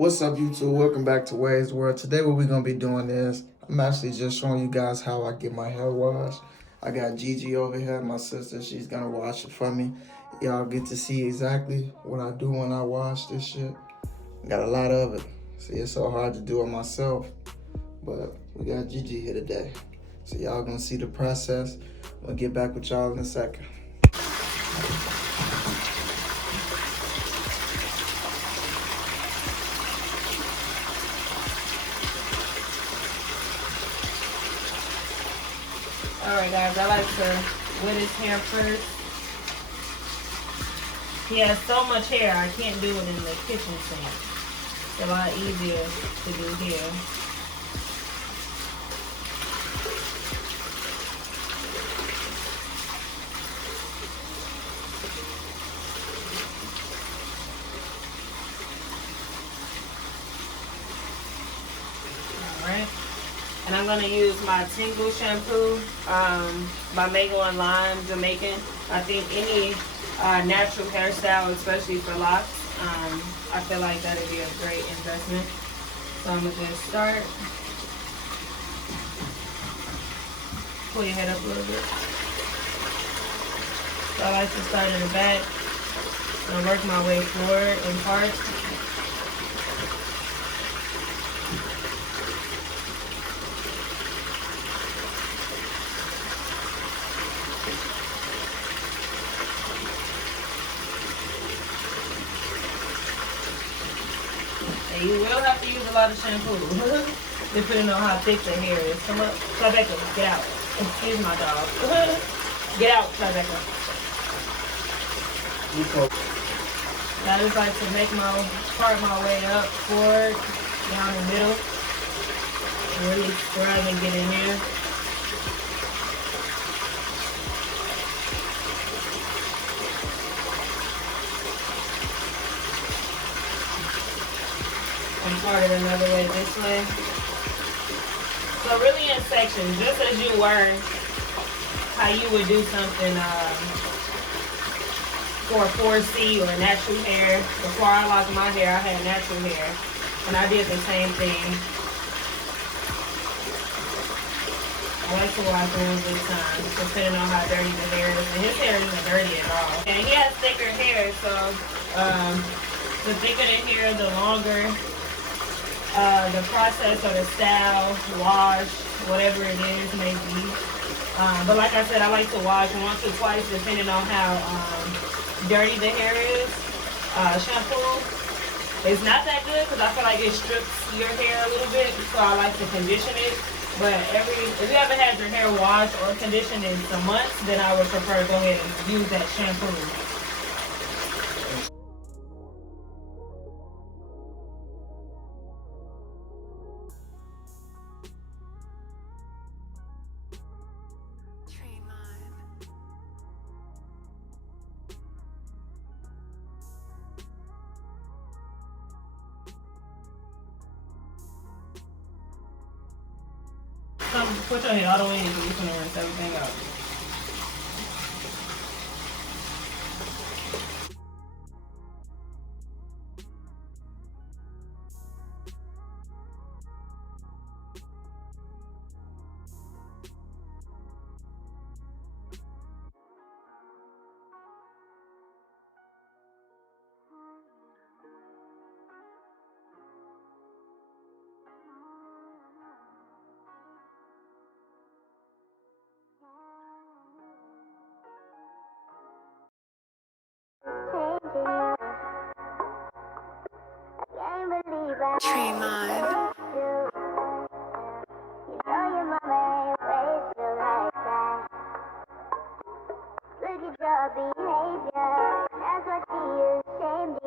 What's up, YouTube? Welcome back to Waves World. Today, what we're gonna be doing is I'm actually just showing you guys how I get my hair washed. I got Gigi over here, my sister. She's gonna wash it for me. Y'all get to see exactly what I do when I wash this shit. Got a lot of it. See, it's so hard to do it myself, but we got Gigi here today. So y'all gonna see the process. I'll get back with y'all in a second. Alright guys, I like to wet his hair first. He has so much hair, I can't do it in the kitchen sink. It's a lot easier to do here. Alright. And I'm going to use my Tingle shampoo by Mango and Lime Jamaican. I think any natural hairstyle, especially for locks, I feel like that would be a great investment. So I'm going to just start. Pull your head up a little bit. So I like to start in the back and work my way forward in parts. You will have to use a lot of shampoo, depending on how thick the hair is. Come up, Tribeca, get out. Excuse my dog. Get out, Tribeca. I just like to make part my way up, forward, down the middle, and really scrub and get in here. And part it another way this way. So really in sections, just as you learn how you would do something for 4C or natural hair. Before I locked my hair, I had natural hair. And I did the same thing. I like to wash one good time, depending on how dirty the hair is. And his hair isn't dirty at all. And he has thicker hair, so the thicker the hair, the longer the process or the style, wash, whatever it is may be. But like I said, I like to wash once or twice depending on how dirty the hair is. Shampoo is not that good because I feel like it strips your hair a little bit, so I like to condition it. But if you haven't had your hair washed or conditioned in some months, then I would prefer to go ahead and use that shampoo. Put your head all the way in so you can rinse everything out. Dreamline. Look at your behavior, that's what she is ashamed